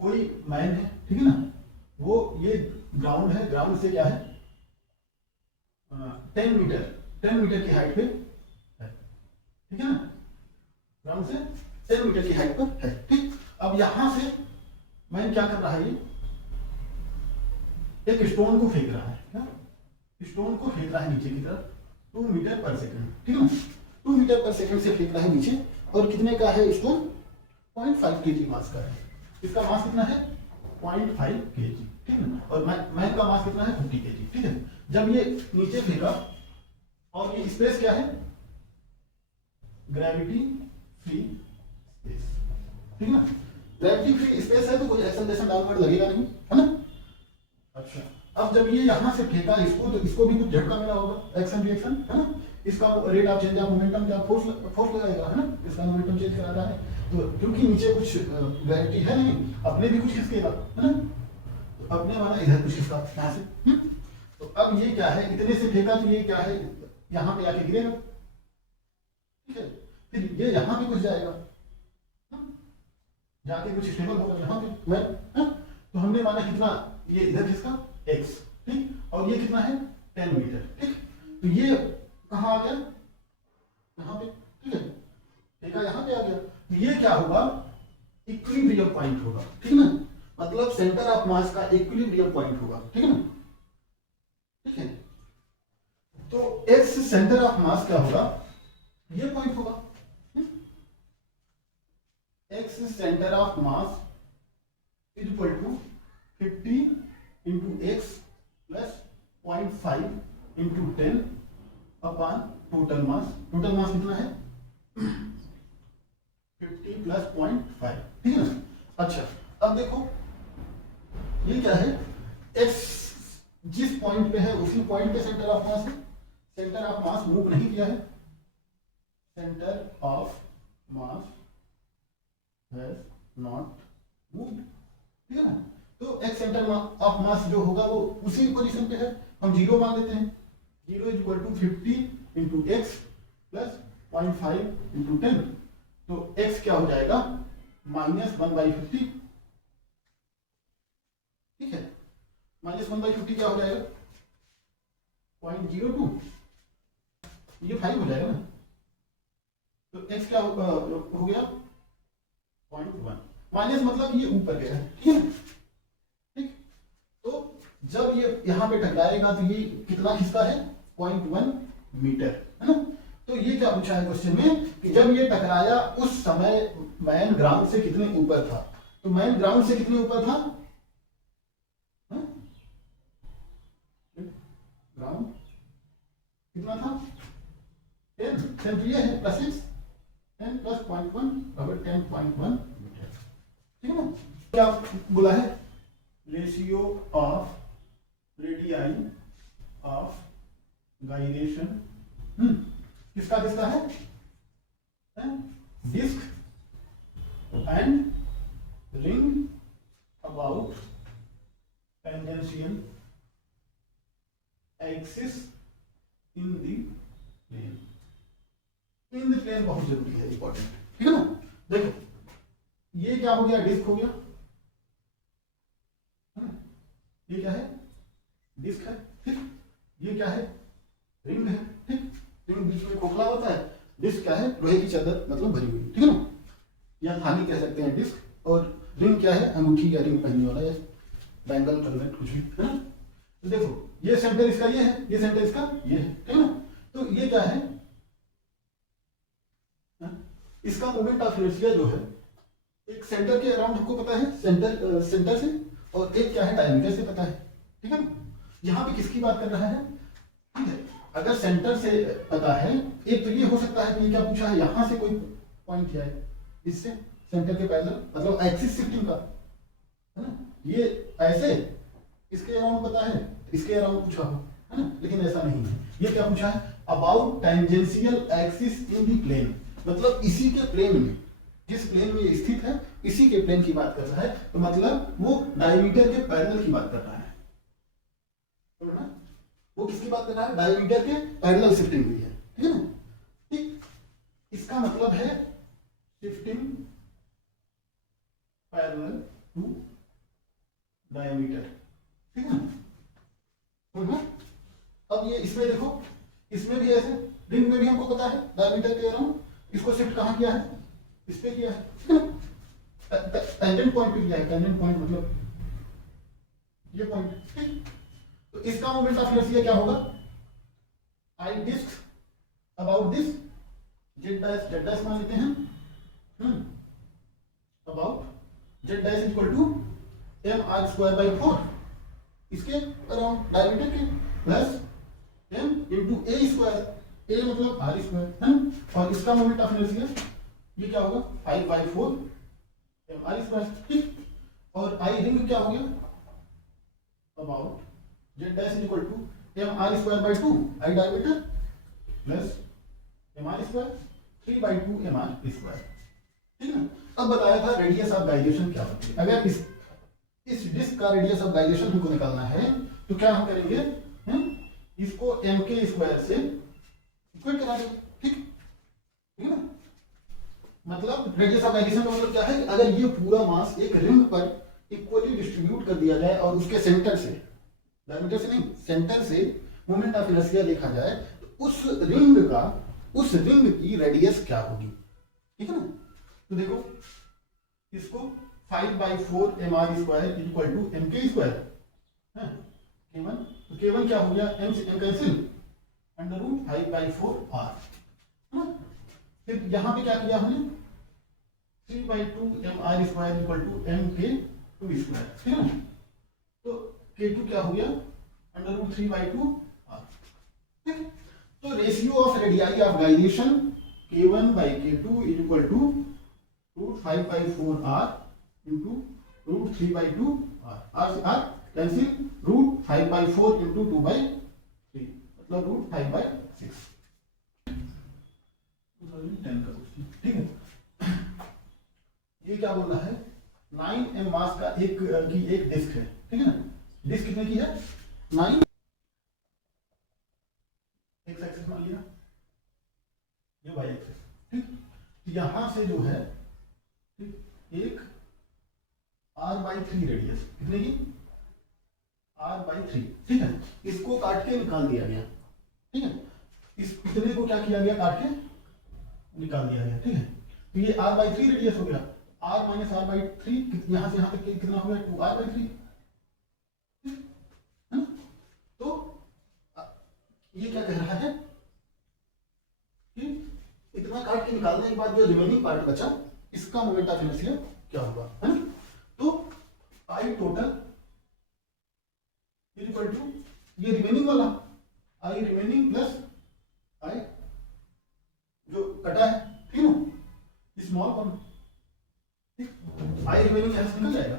कोई मैन है, ठीक है ना, वो ये ग्राउंड है, ग्राउंड से क्या है 10 मीटर की हाइट पे है, ठीक है ना, ग्राउंड से 10 मीटर की हाइट पर है, ठीक। अब यहां से मैन क्या कर रहा है, ये एक स्टोन को फेंक रहा है, क्या स्टोन को फेंक रहा है नीचे की तरफ 2 मीटर पर सेकंड, ठीक है ना, 2 मीटर पर सेकंड से फेंक रहा है नीचे। और कितने का है स्टोन, 0.5 kg मास का है। इसका मास कितना है 0.5 kg, ठीक है ना, और मैन का मास कितना है 50 kg, ठीक है। जब ये नीचे फेंका और ये स्पेस क्या है, ग्रेविटी फ्री स्पेस, ठीक है ना, ग्रेविटी फ्री स्पेस है तो कोई एक्सेलरेशन डाउनवर्ड लगेगा नहीं, है ना। अच्छा, अब जब ये यहाँ से फेंका इसको, तो इसको भी कुछ झटका मिला होगा, एक्शन रिएक्शन, है ना। इसका rate of change of momentum क्या, फोर्स लगाएगा, है ना, इसका मोमेंटम चेंज करा रहा है, तो क्योंकि नीचे कुछ ग्रेविटी है नहीं, अपने भी कुछ खिसकेगा, है ना, तो अपने वाला इधर कुछ खिसका यहाँ से, तो अब ये क्या है, इतने से फेंका तो ये क्या है, यहाँ पे आके गिरेगा, ठीक है, फिर ये यहाँ पे कुछ जाएगा, जाके कुछ स्टेबल होगा यहाँ पे मैं, तो हमने माना कितना, ये इधर किसका x, ठीक, और ये कितना है 10 मीटर, ठीक, तो ये कहाँ आ गया, यहाँ पे, ठीक है, देखा यहाँ पे आ गया, तो ये क्या होगा, इक्विलिब्रियम पॉइंट होगा, ठीक है ना, मतलब सेंटर ऑफ मास का इक्विलिब्रियम पॉइंट होगा, ठीक है ना, ठीक है। तो x सेंटर ऑफ मास क्या होगा, ये पॉइंट होगा, x centre of mass is equal to 50 into x plus 0.5 into 10 upon total mass. Total mass कितना है 50 प्लस 0.5, ठीक है ना। अच्छा, अब देखो ये क्या है, x जिस पॉइंट पे है उसी पॉइंट पे सेंटर ऑफ मास है, सेंटर ऑफ मास मूव नहीं किया है, centre of mass has not moved, ठीक है ना। तो x सेंटर ऑफ मास जो होगा वो उसी पोजीशन पे है, हम 0 मान लेते हैं, 0 is equal to 50 into x plus 0.5 into 10, तो x क्या हो जाएगा -1/50, ठीक है, -1/50 क्या हो जाएगा 0.02, ये 5 हो जाएगा ना, तो x क्या हो गया 0.1, माइनस मतलब ये ऊपर गया है, ठीक है, ठीक। तो जब ये यहाँ पे टकराएगा तो ये कितना खिसका है 0.1 मीटर, है ना। तो ये क्या पूछा है क्वेश्चन में कि जब ये टकराया उस समय मैन ग्राउंड से कितने ऊपर था, तो मैन ग्राउंड से कितने ऊपर था, ग्राउंड कितना था 10, तो ये है प्लस 6, 10 प्लस 0.1 बराबर 10.1 मीटर, ठीक है ना। क्या बोला है, ratio of radii of gyration, किसका किसका है, disc and ring about tangential axis in the plane. In the plane बहुत जरूरी है, इंपॉर्टेंट, ठीक है ना। देखो ये क्या हो गया, डिस्क हो गया, है ना, ये क्या है डिस्क है, ठीक, ये क्या है रिंग है, ठीक, रिंग बीच में खोखला होता है, डिस्क क्या है लोहे की चादर मतलब भरी हुई, ठीक है ना, या थाली कह सकते हैं डिस्क, और रिंग क्या है अंगूठी या रिंग पहनने वाला या बैंगल कलमेट कुछ भी, है ना। तो देखो ये सेंटर इसका ये है, ये सेंटर इसका ये है, ठीक है ना। तो ये क्या है, इसका मोमेंट ऑफ इनर्शिया जो है एक सेंटर के अराउंड हमको पता है, सेंटर से, और एक क्या है डायमीटर से पता है, ठीक है ना। यहाँ पे किसकी बात कर रहा है, ठीक है, अगर सेंटर से पता है, एक तो ये हो सकता है कि ये क्या पूछा है, यहाँ से कोई पॉइंट है इससे सेंटर के पैरेलल, मतलब एक्सिस शिफ्टिंग का, है ना, ये ऐसे इसके अराउंड पता है, इसके अराउंड पूछा हो, है ना, लेकिन ऐसा नहीं है। ये क्या पूछा है, about tangential axis in the plane, मतलब इसी के प्लेन में, जिस प्लेन में ये स्थित है इसी के प्लेन की बात कर रहा है, तो मतलब वो डायमीटर के पैरेलल की बात कर रहा है, तो ना वो किसकी बात कर रहा है, डायमीटर के पैरेलल शिफ्टिंग हुई है, ठीक है ना, ठीक। इसका मतलब है शिफ्टिंग पैरेलल टू डायमीटर, ठीक है ना। अब ये इसमें देखो, इसमें भी ऐसे, रिंग में भी हमको पता है डायमीटर के अराउंड, इसको शिफ्ट कहाँ किया है, इस पे किया है, ठीक है ना। टेंजेंट पॉइंट पे किया है, टेंजेंट पॉइंट मतलब ये पॉइंट, ठीक। तो इसका मोमेंट ऑफ इनर्शिया क्या होगा, I disc about this Z dash मान लेते हैं, about Z dash equal to M R square by 4, इसके अराउंड डायमीटर के, plus M into A square, A मतलब आर स्क्वायर है, और इसका मोमेंट ऑफ इनर्शिया ये क्या होगा 5/4 एम आर स्क्वायर, ठीक। और आई रिंग क्या हो गया, about Z dash equal to M R square by 2 I diameter plus m are square 3/2 m are square, ठीक है। अब बताया था रेडियस ऑफ गाइरेशन क्या होती है। अगर इस डिस्क का रेडियस ऑफ गाइरेशन हमको निकालना है तो क्या हम करेंगे, इसको एम के स्क्वायर से इक्वेट करा देंगे, ठीक है ना। मतलब रेडियस ऑफ गाइरेशन का मतलब क्या है, अगर ये पूरा मास एक रिंग पर इक्वली डिस्ट्रीब्यूट कर दिया जाए और उसके सेंटर से, डायमीटर से नहीं, सेंटर से मोमेंट ऑफ इनर्शिया देखा जाए तो उस रिंग की रेडियस क्या होगी, ठीक है ना। तो देखो इसको 5/4 m are square equal to m k square, k one, तो केवन क्या हो गया, एम से एम कैंसिल, √5/4 आर, फिर यहां पे क्या किया हमने 3/2 m are square equal to m k 2 square, ठीक है ना। तो K2 क्या हो गया √3/2 आर, ठीक। तो ratio of radii of gyration K1/K2 equal to √5/4 R into √3/2 R से आर कैंसिल, √5/4 इंटू 2/3 मतलब √5/6, 2010 का क्वेश्चन, ठीक है। ये क्या बोल रहा है, 9m मास का एक डिस्क है, ठीक है ना। डिस्क कितने की है, 9, एक्स एक्सिस मान लिया, ये वाई एक्सिस, ठीक। यहां से जो है, ठीक, एक r/3 रेडियस, कितने की, r/3, ठीक है। इसको काट के निकाल दिया गया, ठीक है। इस इतने को क्या किया गया, काट के निकाल दिया गया, ठीक है। तो ये r/3 रेडियस हो गया, r - r/3, यहां से यहां तक कितना हो गया 2r/3, तो ये क्या कह रहा है कि इतना काट के निकालने के बाद जो रिमेनिंग पार्ट बचा, इसका मोमेंट ऑफ इनर्शिया क्या होगा, है ना। तो आई टोटल इक्वल टू ये रिमेनिंग वाला आई रिमेनिंग प्लस आई जो कटा है, ठीक है, स्मॉल वन, ठीक। आई रिमेनिंग ऐसे निकल जाएगा,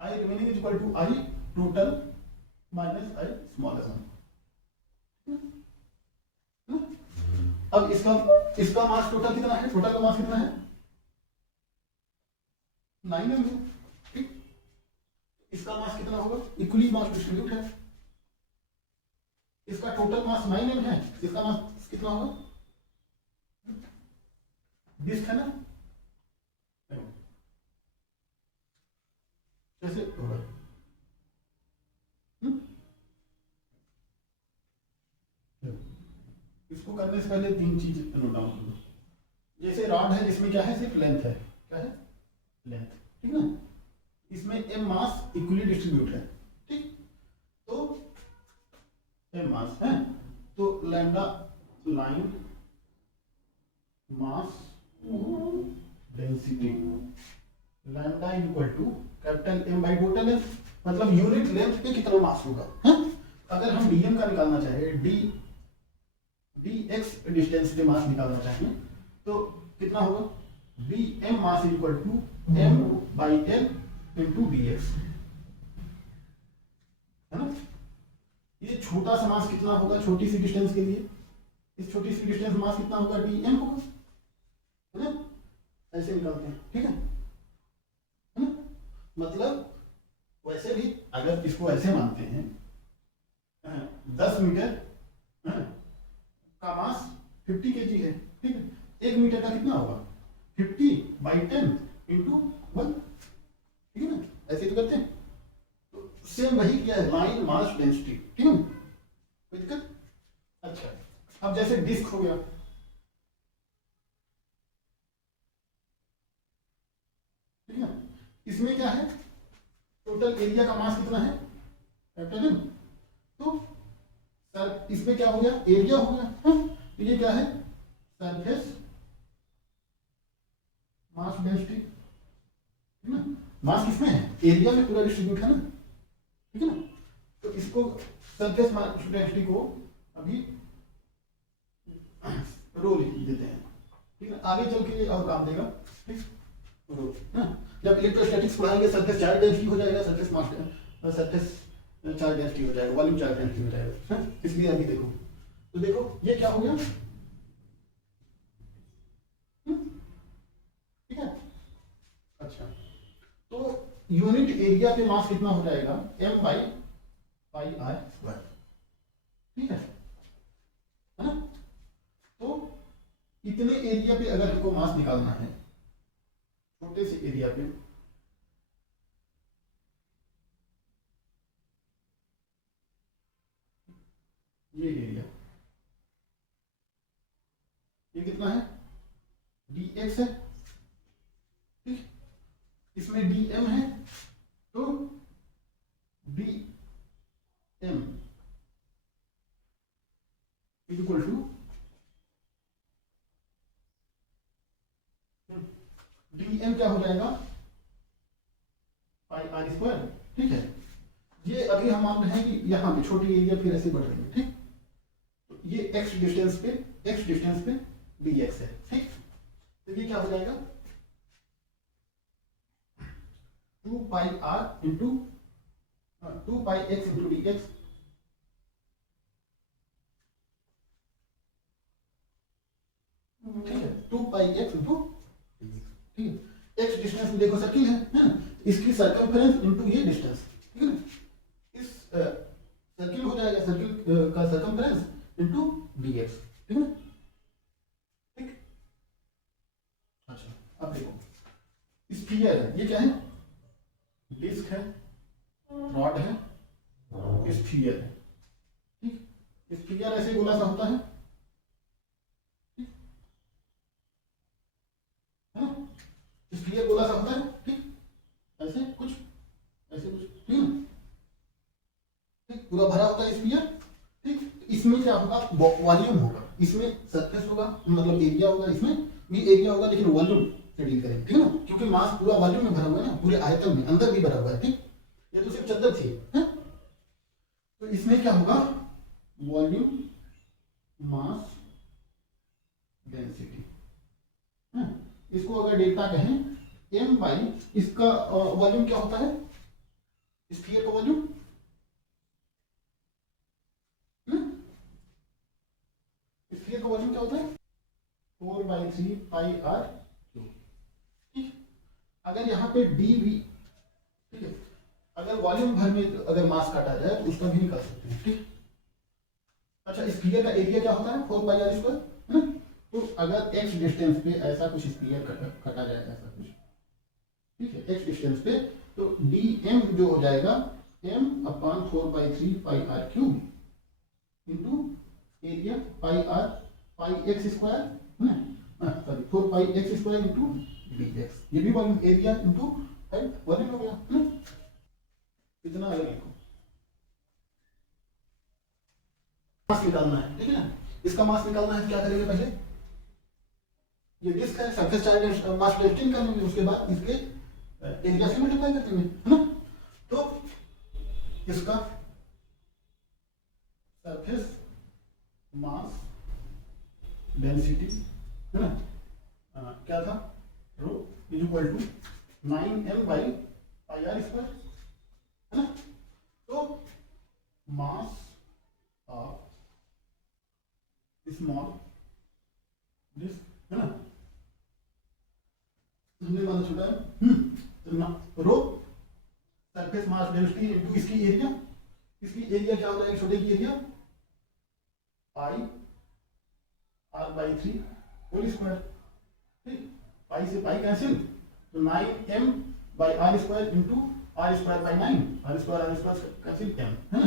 I remaining is equal to I total minus I small one. अब इसका मास टोटल कितना है, टोटल का मास कितना है 9m, ठीक। इसका मास कितना होगा, इक्वली मास डिस्ट्रीब्यूट है, इसका टोटल मास 9m है, इसका मास कितना होगा, डिस्क है ना, कैसे होगा, इसको करने से पहले 3 चीज नोट डाउन कर लो। जैसे रॉड है जिसमें क्या है, सिर्फ लेंथ है, क्या है, लेंथ, ठीक ना। इसमें m मास इक्वली डिस्ट्रीब्यूट है, ठीक। तो m मास है, तो lambda line mass density lambda equal to capital M by total है, मतलब यूनिट लेंथ पे कितना मास होगा, है? अगर हम dm का निकालना चाहे, dx डिस्टेंस पे मास निकालना चाहें तो कितना होगा, dm mass equal to m by l into dx, है ना। ये छोटा सा मास कितना होगा, छोटी सी डिस्टेंस के लिए, इस छोटी सी डिस्टेंस मास कितना होगा, dm होगा, है ना। ऐसे निकालते हैं, ठीक है ना। मतलब वैसे भी अगर इसको ऐसे मानते हैं 10 मीटर का मास 50 kg है, ठीक है। 1 मीटर का कितना होगा 50/10 इंटू 1, ठीक है ना। ऐसे तो करते हैं, सेम वही क्या है, लाइन मास डेंसिटी, ठीक है, कोई दिक्कत? अच्छा, अब जैसे डिस्क हो गया, ठीक है, इसमें क्या है, टोटल एरिया का मास कितना है, कैपिटल एम। तो सर इसमें क्या हो गया, एरिया हो गया, हाँ? तो ये क्या है, सरफेस मास डेंसिटी, ठीक है ना, मास किसमें है, एरिया में पूरा डिस्ट्रीब्यूट है ना, ठीक है ना। तो इसको सरफेस मास डेंसिटी को अभी रो लिख देते हैं, ठीक है, आगे चल के और काम देगा, ठीक, रो ना। जब इलेक्ट्रोस्टैटिक्स पढ़ाएंगे सरफेस चार्ज डेंसिटी हो जाएगा, surface mass surface charge density हो जाएगा, वॉल्यूम चार्ज डेंसिटी हो जाएगा, हाँ? इसलिए अभी देखो, तो देखो ये क्या हो गया, ठीक है। अच्छा, तो यूनिट एरिया पे मास कितना हो जाएगा, m by pi are square, ठीक है ना। तो इतने एरिया पे अगर हमको मास निकालना है, छोटे से एरिया पे, ये एरिया, ये कितना है, dx है, ठीक, इसमें dm है, तो dm इक्वल टू dm क्या हो जाएगा, पाई आर स्क्वायर, ठीक है। ये अभी हम मान रहे हैं कि यहाँ पे छोटी एरिया फिर ऐसे बढ़ रही है, ठीक, तो ये x डिस्टेंस पे dx है, ठीक। तो ये क्या हो जाएगा, 2 pi R into 2 pi X into D X, ठीक है, 2 पाई एक्स इंटू, ठीक है, एक्स डिस्टेंस में देखो सर्किल है ना, इसकी सर्कमफेरेंस इंटू ये डिस्टेंस, ठीक है ना, इस सर्किल हो जाएगा, सर्किल का सर्कमफेरेंस इंटू डीएक्स, ठीक है ना, ठीक। अच्छा, अब देखो स्फीयर है, ये क्या है, डिस्क है, रॉड है, स्फीयर है, ठीक, स्फीयर ऐसे गोला सा होता है, ठीक है ना, स्फीयर गोला सा होता है, ठीक, ऐसे कुछ, ठीक है ना, ठीक, पूरा भरा होता है स्फीयर, ठीक। इसमें क्या होगा, वॉल्यूम होगा, इसमें सरफेस होगा, मतलब एरिया होगा, इसमें भी एरिया होगा, लेकिन वॉल्यूम से डील करेंगे, ठीक है ना, क्योंकि मास पूरा वॉल्यूम में भरा हुआ है ना, पूरे आयतन में अंदर भी भरा हुआ है, ठीक, ये तो सिर्फ चद्दर थी, है? तो इसमें क्या होगा, वॉल्यूम मास डेंसिटी, इसको अगर डेल्टा कहें, m बाई इसका वॉल्यूम क्या होता है, स्फीयर का वॉल्यूम, स्फीयर का वॉल्यूम क्या होता है, 4/3 पाई आर क्यूब, ठीक। अगर यहाँ पे dv, ठीक है, अगर वॉल्यूम भर में अगर मास काटा जाए तो उसका भी निकाल सकते हैं, ठीक। अच्छा, स्फीयर का एरिया क्या होता है, 4 पाई आर स्क्वायर, है ना। तो अगर x डिस्टेंस पे ऐसा कुछ स्फीयर कटा जाए, ऐसा कुछ, ठीक है, x डिस्टेंस पे, तो dm जो हो जाएगा m/4/3 pi r cube into area pi r, pi x square, है ना, sorry 4 pi x square into dx, ये भी वॉल्यूम एरिया इंटू वॉल्यूम हो गया, है ना। इतना अलग लिखो, मास निकालना है, ठीक है ना, इसका मास निकालना है, क्या करेंगे, पहले ये डिस्क है, सरफेस चार्ज मास डेंसिटी कर लेंगे, उसके बाद इसके एरिया से मल्टीप्लाई कर देंगे, है ना। तो इसका सरफेस मास डेंसिटी, है ना, क्या था, rho is equal to 9m by pi are square, है ना। तो मास ऑफ स्मॉल डिस्क, है ना, हमने माना छोटा है, तो रो सरफेस मास डेंसिटी इनटू इसकी एरिया क्या होता है, छोटे की area pi r/3 whole square, ठीक, पाई से पाई कैंसिल, तो 9m by r square into r square by 9, r square cancel m, है ना,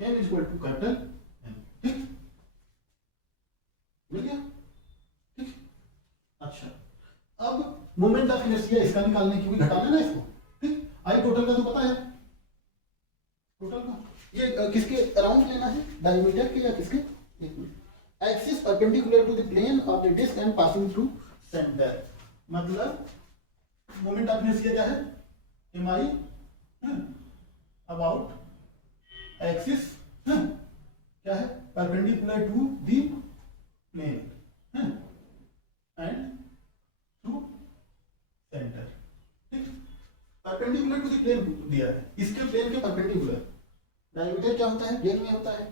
m is equal to capital M, ठीक, मिल गया, ठीक। अच्छा, अब मोमेंट ऑफ इनर्शिया इसका निकालने की भी घटाना ना इसको, ठीक। आई टोटल का तो पता है, टोटल का ये किसके अराउंड लेना है, डायमीटर के या किसके, एक minute, axis perpendicular to the plane of the disc and passing through centre, मतलब मोमेंट ऑफ इनर्शिया क्या है, एम आई अबाउट एक्सिस क्या है, perpendicular to the plane and through centre, ठीक। परपेंडिकुलर टू द प्लेन दिया है, इसके plane के परपेंडिकुलर, डायमीटर क्या होता है, प्लेन में होता है,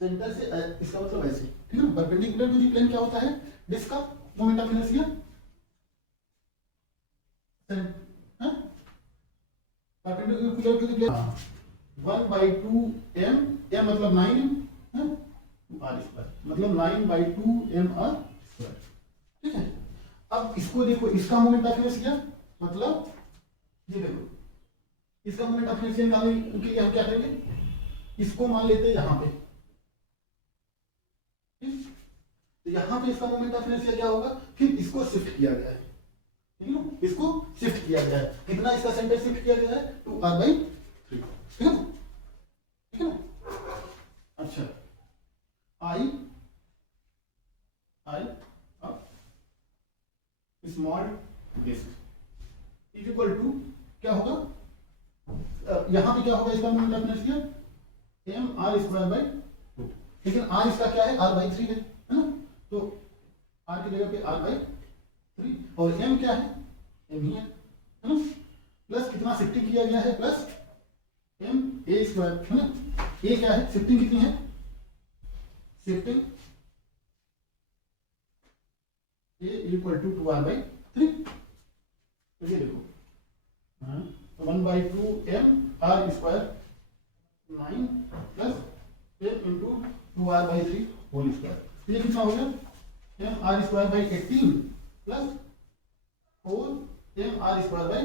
सेंटर से इसका मतलब ऐसे, ठीक है। परपेंडिकुलर टू द प्लेन क्या होता है, डिस्क का moment of inertia, perpendicular to the plane 1/2 m, m मतलब 9 r स्क्वायर, मतलब 9/2 m r स्क्वायर, ठीक है। अब इसको देखो, इसका मोमेंट ऑफ इनर्शिया मतलब ये देखो, इसका मोमेंट ऑफ इनर्शिया निकालने के लिए हम क्या करेंगे, इसको मान लेते हैं यहाँ पे, ठीक। तो यहाँ पे इसका मोमेंट ऑफ इनर्शिया क्या होगा, फिर इसको शिफ्ट किया गया है, ठीक है ना, इसको शिफ्ट किया गया है, कितना इसका सेंटर शिफ्ट किया गया है, 2r/3, ठीक है ना, ठीक है ना। अच्छा, आई अब small disc is equal to क्या होगा, यहाँ पे क्या होगा इसका moment of inertia, m r square by 2, लेकिन r इसका क्या है, r/3 है ना, तो r की जगह पे r/3, और m क्या है, m ही है ना, प्लस कितना शिफ्टिंग किया गया है, प्लस m a स्क्वायर, है ना, a क्या है, शिफ्टिंग कितनी है, shifting a equal to 2r/3, तो ये देखो 1/2 m r square 9 plus m into 2r/3 whole square, ये कितना हो गया, m r square by 18 plus 4 m r square by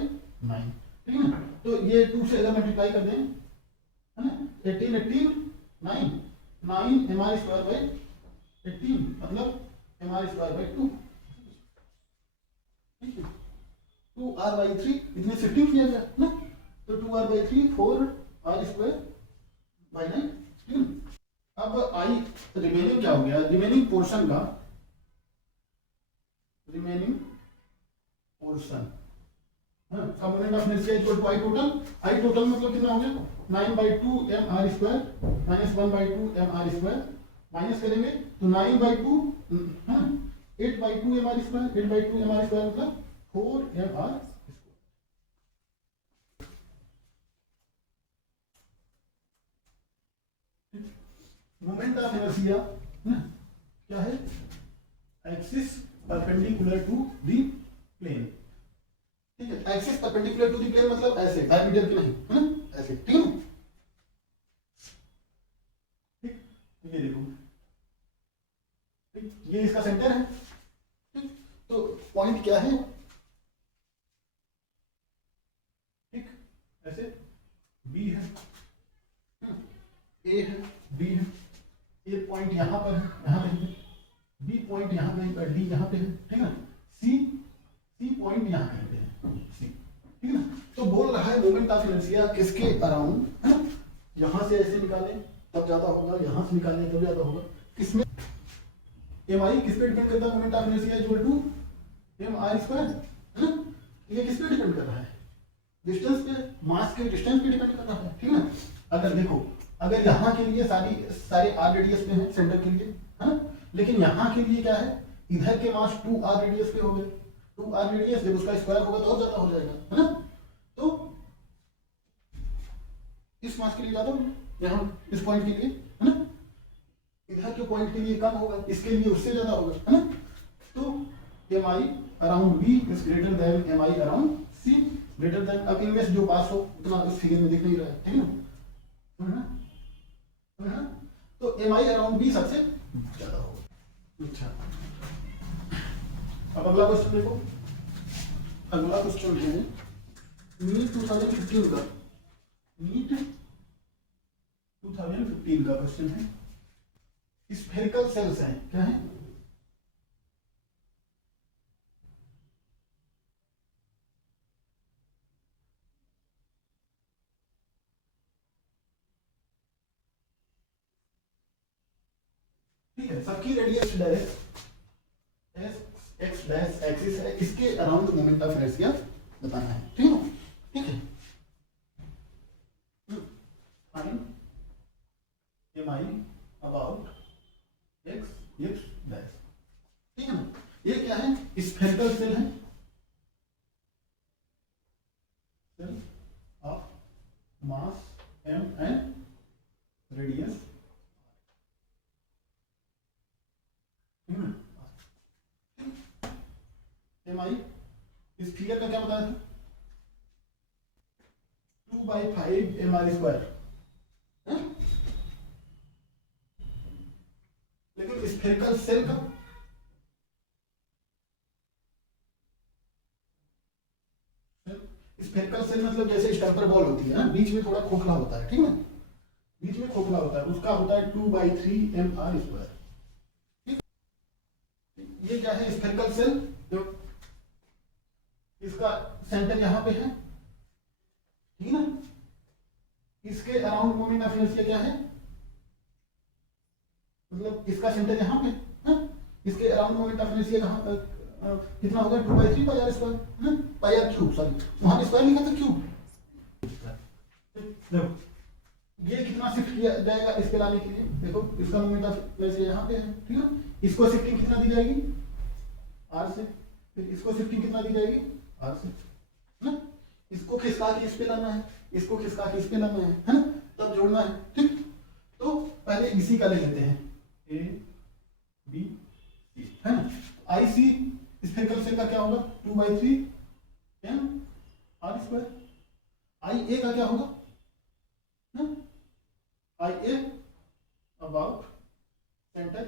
9, ठीक है ना। तो ये 2 से अगर मल्टीप्लाई कर दें, है ना, 18 9 m r स्क्वायर बाई 18 मतलब m r स्क्वायर बाई 2, ठीक है, 2r/3 इतने शिफ्टिंग किया गया ना, तो 2r/3 4r स्क्वायर बाई 9, ठीक है। अब आई रिमेनिंग क्या हो गया, रिमेनिंग पोर्शन का, रिमेनिंग पोर्शन का moment of inertia equal to I total, I total मतलब कितना हो गया, 9/2 m r square minus 1/2 m r square, minus करेंगे तो 9/2 है ना, 8/2 m r square, 8/2 m r square मतलब 4 m r square. Moment of inertia क्या है, axis perpendicular to the plane, ठीक है, axis perpendicular to the plane मतलब ऐसे, डायमीटर की नहीं, है ना, ऐसे, ठीक है, ठीक, ये देखो, ठीक, ये इसका सेंटर है, ठीक, तो पॉइंट क्या है, ठीक, ऐसे बी है, ए है, बी है, ए पॉइंट यहाँ पर है, यहाँ पे है, बी पॉइंट यहाँ पे, डी यहाँ पे है, ठीक है ना, सी पॉइंट यहाँ कहीं पे है, सी, ठीक है ना। तो बोल रहा है मोमेंट ऑफ इनर्शिया किसके अराउंड, है ना, यहाँ से ऐसे निकालें तब ज्यादा होगा, यहाँ से निकालें तब ज्यादा होगा, किसमें, एम आई किस पे डिपेंड करता है, moment of inertia equal to M R square, है ना, ये किस पे डिपेंड कर रहा है, डिस्टेंस पे, मास के डिस्टेंस पे डिपेंड कर रहा है, ठीक है ना। अगर देखो, अगर यहाँ के लिए सारे आर रेडियस पे हैं सेंटर के लिए, है ना, लेकिन यहाँ के लिए क्या है, इधर के मास 2r रेडियस पे हो गए, 2r रेडियस जब उसका स्क्वायर होगा तो और ज्यादा हो जाएगा, है ना, तो इस मास के लिए ज्यादा होगा, यहाँ इस पॉइंट के लिए, है ना, इधर के पॉइंट के लिए कम होगा, इसके लिए उससे ज्यादा होगा, है ना। तो M I around B is greater than M I around C, greater than, अब इनमें से जो पास हो उतना इस फिगर में दिख नहीं रहा है, ठीक है ना, तो एम आई अराउंड बी सबसे ज्यादा होगा। अच्छा, अब अगला क्वेश्चन देखो, अगला क्वेश्चन है 2015 का, नीट 2015 का क्वेश्चन है। स्फेरिकल सेल्स हैं, क्या है? ठीक है, सबकी radius direct S x dash axis है, इसके अराउंड मोमेंट ऑफ इनर्शिया बताना है। ठीक है, ठीक है। Find M I about X X dash. ठीक है ना, ये क्या है? स्फेरिकल सेल है, shell of mass m and radius. M I इस फिगर का क्या बताया था? 2/5 mr²। लेकिन स्फेरिकल सेल का स्फेरिकल सेल मतलब जैसे स्टम्पर बॉल होती है ना, बीच में थोड़ा खोखला होता है। ठीक है, बीच में खोखला होता है, उसका होता है 2/3 mr²। ये क्या है? स्फेरिकल सेल, जो इसका सेंटर यहां पे है, ठीक है ना। इसके अराउंड मोमेंट ऑफ इनर्शिया क्या है? मतलब इसका सेंटर यहां पे है, इसके अराउंड मोमेंट ऑफ इनर्शिया कहां कितना होगा? 2/3 पाई आर स्क्वायर, है ना, पाई आर क्यूब, सॉरी वहां स्क्वायर लिखा था, क्यूब। देखो ये कितना शिफ्ट किया जाएगा इसके लाने के लिए? देखो इसका मोमेंट ऑफ इनर्शिया यहां पे है, ठीक है। इसको शिफ्टिंग कितना दी जाएगी? आर से। फिर इसको शिफ्टिंग कितना दी जाएगी? आर से, है ना। इसको खिसका के इस पे लाना है, इसको खिसका के इस पे लाना है ना, तब जोड़ना है। ठीक, तो पहले इसी का ले लेते हैं, ए बी सी, है ना। आई सी स्फेरिकल सेल का क्या होगा? 2/3 mr²। आई ए का क्या होगा? आई ए अबाउट सेंटर,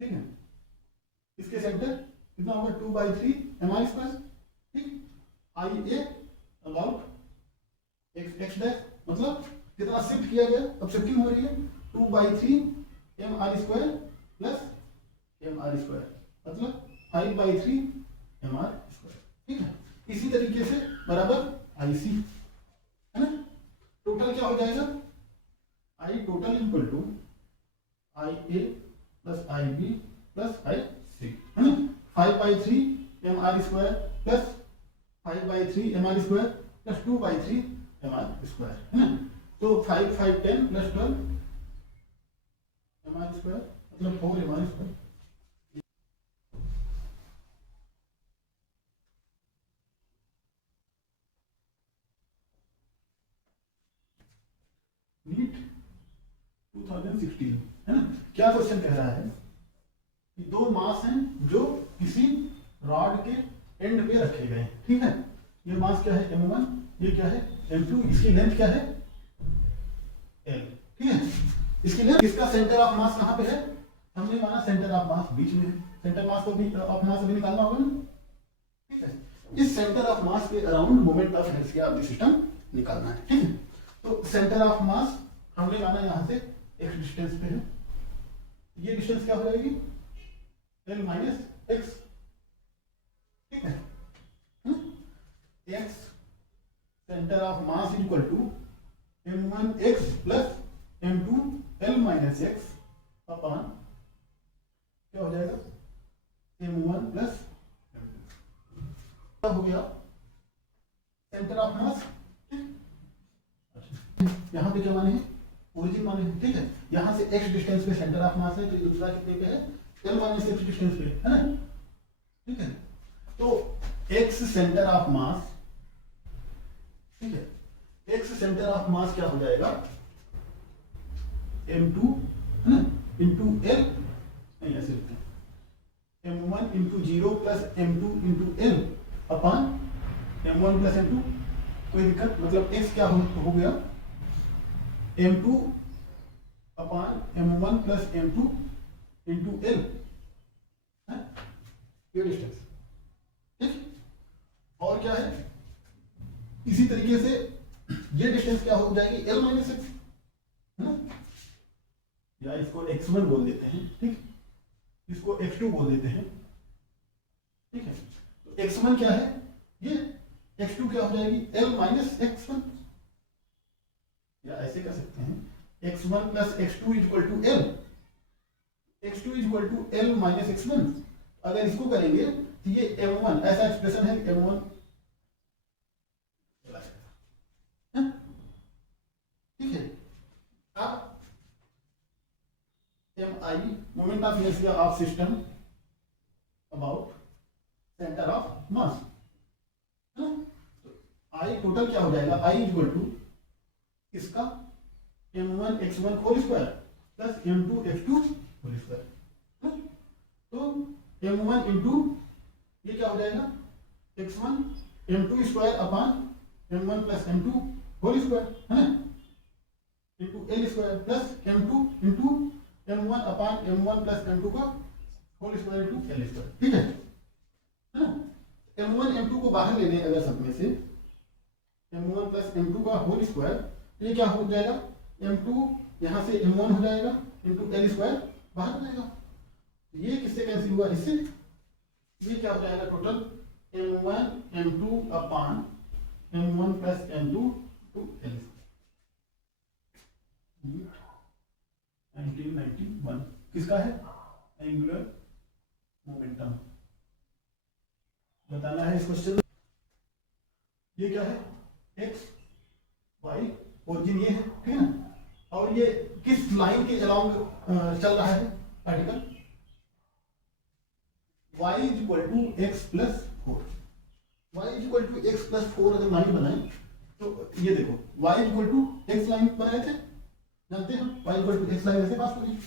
ठीक है। इसके सेंटर कितना होगा? 2/3 mr²। ठीक, आई ए अबाउट एक्स एक्स डैश, मतलब कितना शिफ्ट किया गया? अब शिफ्टिंग हो रही है, 2/3 mr² प्लस mr², मतलब 5/3 mr²। ठीक है, इसी तरीके से बराबर आई सी, है ना। टोटल क्या हो जाएगा? I total equal to I A plus I B plus I C, है ना। 5/3 mr² plus 5/3 mr² plus 2/3 mr², है ना। तो 5 5 10 प्लस 12 mr², मतलब 4 mr²। नीट 2016, है ना। क्या क्वेश्चन कह रहा है कि दो मास हैं जो किसी रॉड के एंड पे रखे गए, ठीक है। ये मास क्या है? m1, ये क्या है? m2, इसकी लेंथ क्या है? l, ठीक है। इसकी लेंथ, इसका सेंटर ऑफ मास कहां पे है? हमने माना सेंटर ऑफ मास बीच में है, सेंटर मास को भी ऑफ मास भी निकालना होगा ना, ठीक है। इस सेंटर ऑफ मास के around moment of inertia of the system निकालना है, ठीक है। तो सेंटर ऑफ मास हमने माना यहां से x डिस्टेंस पे है, ये डिस्टेंस क्या हो जाएगी? l माइनस एक्स, ठीक है। x centre of mass equal to m1x plus m2 l minus x upon क्या हो जाएगा? m1 प्लस क्या हो गया? सेंटर ऑफ मास, यहाँ पे क्या माने हैं? ओरिजिन माने हैं, ठीक है। यहाँ से x डिस्टेंस पे सेंटर ऑफ मास है, तो ये दूसरा कितने पे है? l माइनस एक्स डिस्टेंस पे, है ना, ठीक है। तो x सेंटर ऑफ मास, ठीक है, x सेंटर ऑफ मास क्या हो जाएगा? m2, है ना, इंटू l, नहीं ऐसे लिखते हैं, m1 into 0 plus m2 into l upon m1 plus m2। कोई दिक्कत? मतलब x क्या हो गया? m2 upon m1 plus m2 into l, ये डिस्टेंस, ठीक। और क्या है? इसी तरीके से ये डिस्टेंस क्या हो जाएगी l माइनस एक्स, है ना, या इसको x1 बोल देते हैं, ठीक, इसको x2 बोल देते हैं, ठीक है। तो x1 क्या है, ये x2 क्या हो जाएगी l माइनस x1, या ऐसे कर सकते हैं x1 plus x2 equal to l, x2 equal to l minus x1। अगर इसको करेंगे तो ये m1 ऐसा एक्सप्रेशन है m1, ठीक है। अब mi moment of inertia of system about centre of मास, है ना, तो आई टोटल क्या हो जाएगा, आई इक्वल टू इसका m1 x1 whole square plus m2 x2 whole square, तो m1 इंटू ये क्या हो जाएगा x1 m2 square upon m1 plus m2 whole square, है ना, into l square plus m2 into m1 upon m1 plus m2 का whole square into l square, ठीक है ना। m1 m2 को बाहर ले लें अगर सब में से, m1 प्लस m2 का होल स्क्वायर, ये क्या हो जाएगा m2 यहाँ से m1 हो जाएगा इंटू l स्क्वायर बाहर हो जाएगा, ये किससे कैंसिल हुआ, इससे, ये क्या हो जाएगा total m1 m2 upon m1 plus m2 to l, 1991 किसका है, एंगुलर मोमेंटम बताना है इस क्वेश्चन। ये क्या है x y ओरिजिन ये है, ठीक है ना, और ये किस लाइन के अलोंग चल रहा है particle, y equal to x plus 4, y equal to x plus 4 अगर लाइन बनाए तो ये देखो y equal to x line बनाए थे, जानते हैं y equal to x line ऐसे पास होगी,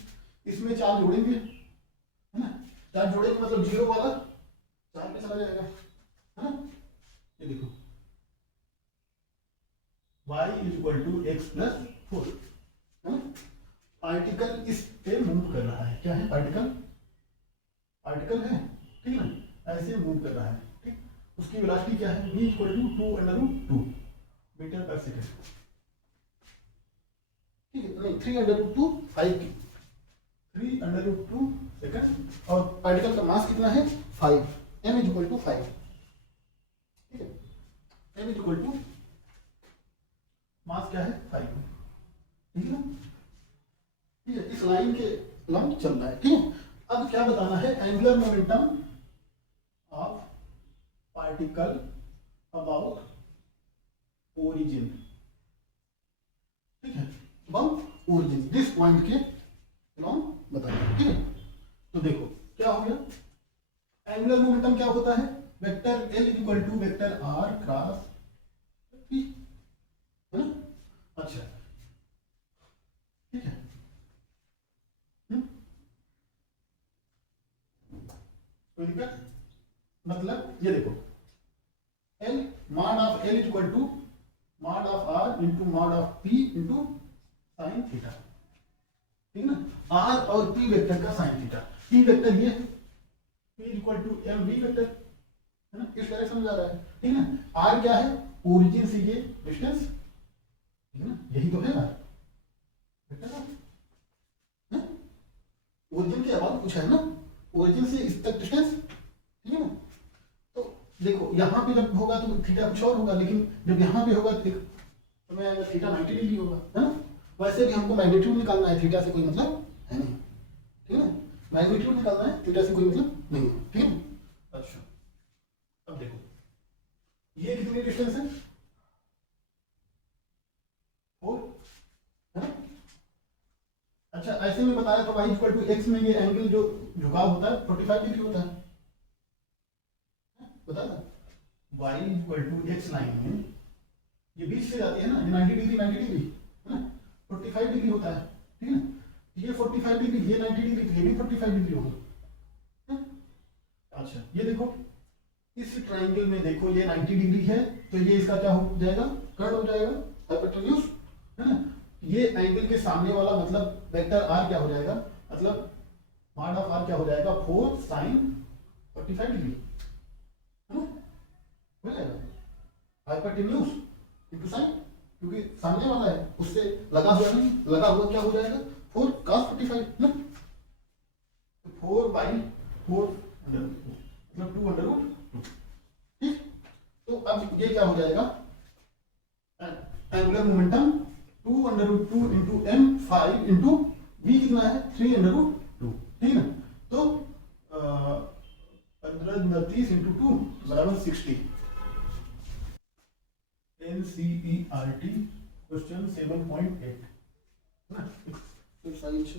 इसमें चार्ज जोड़ेंगे, है ना, चार्ज जोड़ेंगे मतलब जीरो वाला चार्ज में चला जाएगा, है ना, ये देखो y equal to x plus 4, है ना, पार्टिकल इस पे मूव कर रहा है, क्या है पार्टिकल, पार्टिकल है, ठीक है ना, ऐसे मूव कर रहा है, ठीक, उसकी वेलोसिटी क्या है v इक्वल टू 2√2 मीटर पर सेकंड, ठीक है, नहीं 3√2 5 3√2 सेकंड, और पार्टिकल का मास कितना है 5, m इक्वल टू 5, ठीक है, m इक्वल टू मास क्या है 5, ठीक है ना, ठीक है, इस लाइन के लंब चल रहा है, ठीक है। अब क्या बताना है, angular momentum of particle about origin, ठीक है, अबाउट ओरिजिन दिस पॉइंट के लॉन्ग बताना है, ठीक है। तो देखो क्या हो गया, एंगुलर मोमेंटम क्या होता है, vector L equal to vector R cross P, है ना, अच्छा ठीक है, कोई दिक्कत, मतलब ये देखो L mod of L equal to mod of R into mod of P into sine theta, ठीक है ना, R और P वेक्टर का साइन थीटा, P वेक्टर ये P equal to m v vector, है ना, इस डायरेक्शन में जा रहा है, ठीक है ना, R क्या है ओरिजिन से ये डिस्टेंस, ठीक है ना, यही तो है R वेक्टर ना, ओरिजिन के अबाउट कुछ है ना, ओरिजिन से इस तक डिस्टेंस, ठीक है ना, तो देखो यहाँ पे जब होगा तो थीटा कुछ और होगा, लेकिन जब यहाँ पे होगा तो मैं थीटा 90 डिग्री होगा, है ना, वैसे भी हमको मैग्नीट्यूड निकालना है, थीटा से कोई मतलब है नहीं, ठीक है ना, मैग्नीट्यूड निकालना है, थीटा से कोई मतलब नहीं है, ठीक है। अच्छा अब देखो ये कितनी डिस्टेंस है 4, है ना, अच्छा ऐसे में बताया तो y इक्वल टू एक्स में ये एंगल जो झुकाव होता है 45 डिग्री होता है, बता ना, y equal to x line में ये बीच से जाती है ना, 90 डिग्री है ना, 45 डिग्री होता है, ठीक है ना, ये 45 डिग्री, ये 90 डिग्री, तो ये भी 45 डिग्री होगा, अच्छा ये देखो इस ट्रायंगल में देखो ये 90 डिग्री है, तो ये इसका क्या हो जाएगा, कट हो जाएगा, हाइपोटेन्यूज, है ना, ये एंगल के सामने वाला मतलब वेक्टर r क्या हो जाएगा, मतलब मॉड ऑफ r क्या हो जाएगा 4 sin 45 डिग्री, है ना, हो जाएगा हाइपोटेन्यूज इनटू sin क्योंकि सामने वाला है उससे लगा हुआ नहीं, लगा हुआ क्या हो जाएगा 4 cos 45 ना, 4/4 मतलब 2 अंडर रूट। ठीक, तो अब ये क्या हो जाएगा angular momentum 2 under root 2 into m 5 into v कितना है 3 अंडर रूट 2। ठीक है ना, तो 15 30 इंटू 2 बराबर 60। NCERT क्वेश्चन 7.8 ना, एक्सरसाइज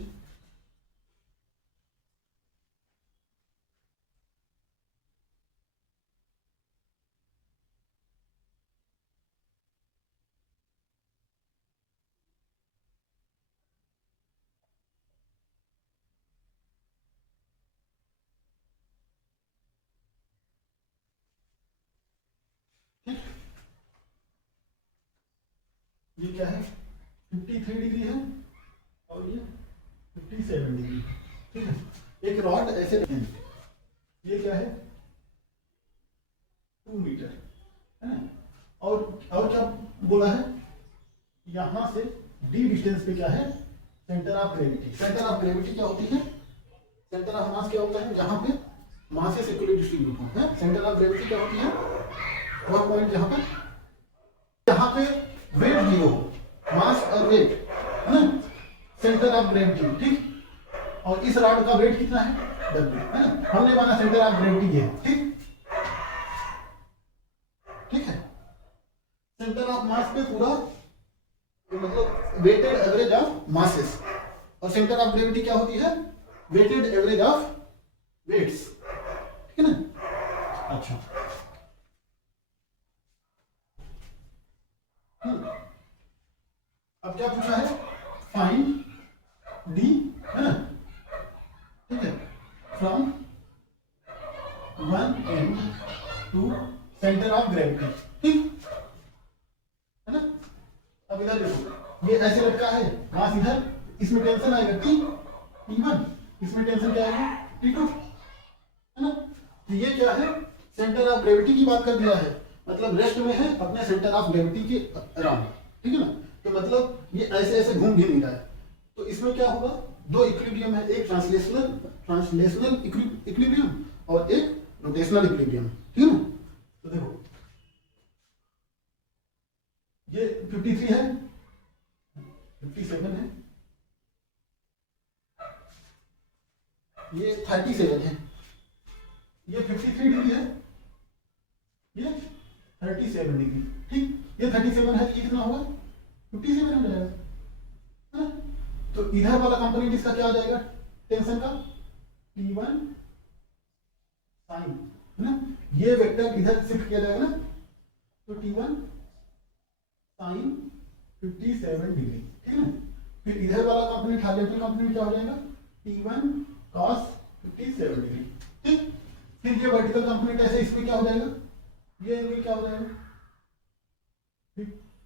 ये क्या है 53 डिग्री है और ये 57 डिग्री। ठीक है, एक रॉड ऐसे रखें, ये क्या है 2 मीटर है ना, और क्या बोला है यहां से d डिस्टेंस पे क्या है centre of gravity. Centre of gravity क्या होती है, सेंटर ऑफ मास क्या होता है जहां पे मासेस इक्वली डिस्ट्रीब्यूट हो है। सेंटर ऑफ ग्रेविटी क्या होती है वो पॉइंट जहां पे वेट जीरो, मास और वेट है ना, सेंटर ऑफ ग्रेविटी। ठीक, और इस रॉड का वेट कितना है W है ना, हमने माना सेंटर ऑफ ग्रेविटी है। ठीक, ठीक है, सेंटर ऑफ मास पे पूरा मतलब वेटेड एवरेज ऑफ मासेस, और सेंटर ऑफ ग्रेविटी क्या होती है वेटेड एवरेज ऑफ वेट्स। ठीक है ना, अच्छा अब क्या पूछा है फाइंड डी है ना, ठीक है, from 1 and to centre of gravity. ठीक है ना, अब इधर देखो ये ऐसे लटका है मास इधर, इसमें टेंशन आएगा T1, इसमें टेंशन क्या आएगा T2 है ना। तो ये क्या है सेंटर ऑफ ग्रेविटी की बात कर दिया है, मतलब रेस्ट में है अपने सेंटर ऑफ ग्रेविटी के अराउंड। ठीक है ना, तो मतलब ये ऐसे ऐसे घूम भी नहीं रहा है, तो इसमें क्या होगा दो इक्विलिब्रियम है, एक ट्रांसलेशनल इक्विलिब्रियम और एक रोटेशनल इक्विलिब्रियम। ठीक है ना, तो देखो ये 53 है, 57 है, ये 37 है, ये 53 डिग्री है, ये 37 डिग्री। ठीक, ये 37 है तो ये कितना होगा 57 हो जाएगा है ना। तो इधर वाला कंपोनेंट इसका क्या आ जाएगा टेंशन का T1 साइन है ना, ये वेक्टर इधर शिफ्ट किया जाएगा ना, तो T1 साइन 57 डिग्री। ठीक है ना, फिर इधर वाला कंपोनेंट हॉरिजॉन्टल कंपोनेंट क्या हो जाएगा T1 cos 57 डिग्री। ठीक, फिर ये वर्टिकल कंपोनेंट ऐसे इसमें क्या हो जाएगा, ये एंगल क्या हो जाएगा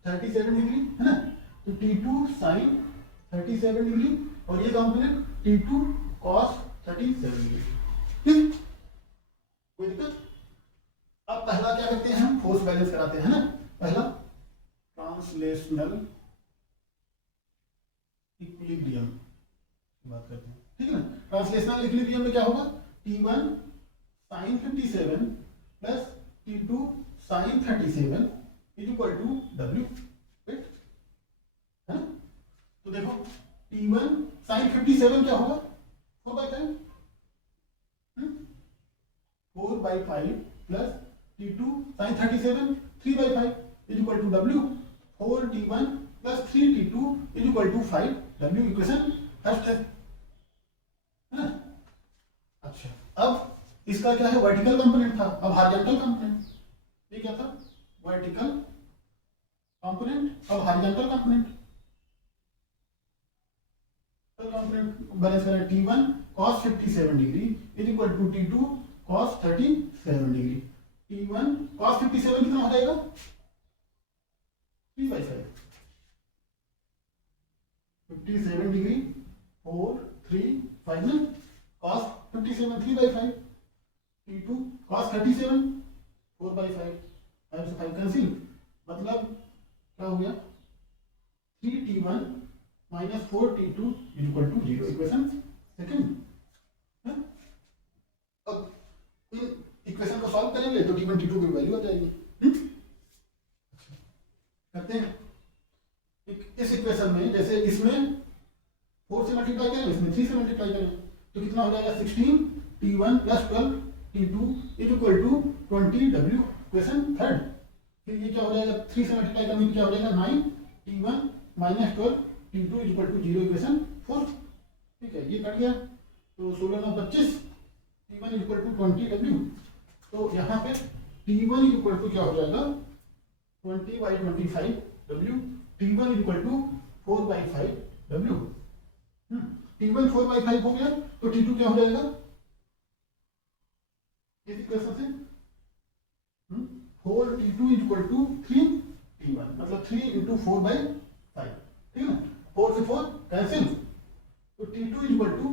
37 डिग्री है ना, तो T2 sin 37 डिग्री और ये कंपोनेंट T2 cos 37 डिग्री। ठीक, कोई दिक्कत। अब पहला क्या करते हैं हम फोर्स बैलेंस कराते हैं ना, पहला ट्रांसलेशनल इक्विलिब्रियम की बात करते हैं। ठीक है ना, ट्रांसलेशनल इक्विलिब्रियम में क्या होगा T1 sin 57 plus T2 sin 37 is equal to W weight है। तो देखो T1 sin 57 क्या होगा 4/5 4/5 plus T2 sin 37 3/5 is equal to W 4T1 plus 3T2 is equal to 5 W equation first है ना। अच्छा, अब इसका क्या है वर्टिकल कंपोनेंट था, अब हॉरिजॉन्टल कंपोनेंट, ये क्या था वर्टिकल कंपोनेंट, अब हॉरिजॉन्टल कंपोनेंट बैलेंस करें T1 cos 57 degree is equal to T2 cos 37 degree. T1 cos 57 कितना हो जाएगा 3/5 57 डिग्री 4 3 5 में cos 57 3/5 T2 cos 37 4/5 5 से 5 कैंसिल, मतलब क्या हो गया 3t1 minus 4t2 equal to 0। Equation second. अब इन इक्वेशन को सॉल्व करेंगे तो t1 t2 की वैल्यू आ जाएगी। करते हैं। इस इक्वेशन में जैसे इसमें 4 से मल्टीप्लाई करें, इसमें 3 से मल्टीप्लाई करें तो कितना हो जाएगा 16t1 plus 12t2 equal to 20w। Equation third. फिर ये क्या हो जाएगा 3 से मल्टीप्लाई करने में क्या हो जाएगा 9t1 minus 12t2 equal to 0। Equation fourth. ठीक है, ये कट गया तो 16 9 25 t1 इक्वल टू 20w। तो यहाँ पे t1 इक्वल टू क्या हो जाएगा 20/25w। t1 equal to 4/5w। t1 4/5 हो गया तो t2 क्या हो जाएगा इस इक्वेशन से 4t2 इक्वल टू 3t1, मतलब 3 इंटू 4/5। ठीक है ना, 4 से 4 कैंसिल तो t2 इक्वल टू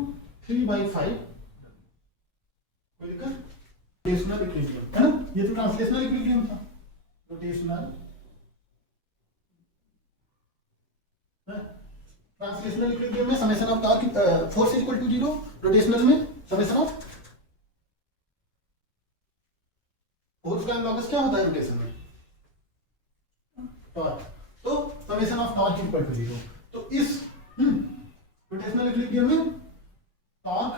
3/5। कोई दिक्कत? रोटेशनल इक्विलिब्रियम है ना, ये तो ट्रांसलेशनल इक्विलिब्रियम था। रोटेशनल ट्रांसलेशनल इक्विलिब्रियम में summation of torque force equal to 0, rotational में समेशन ऑफ फोर्स का एनालॉगस क्या होता है रोटेशन में टॉर्क। तो summation of torque equal to 0। तो इस रोटेशनल इक्विलिब्रियम में टॉर्क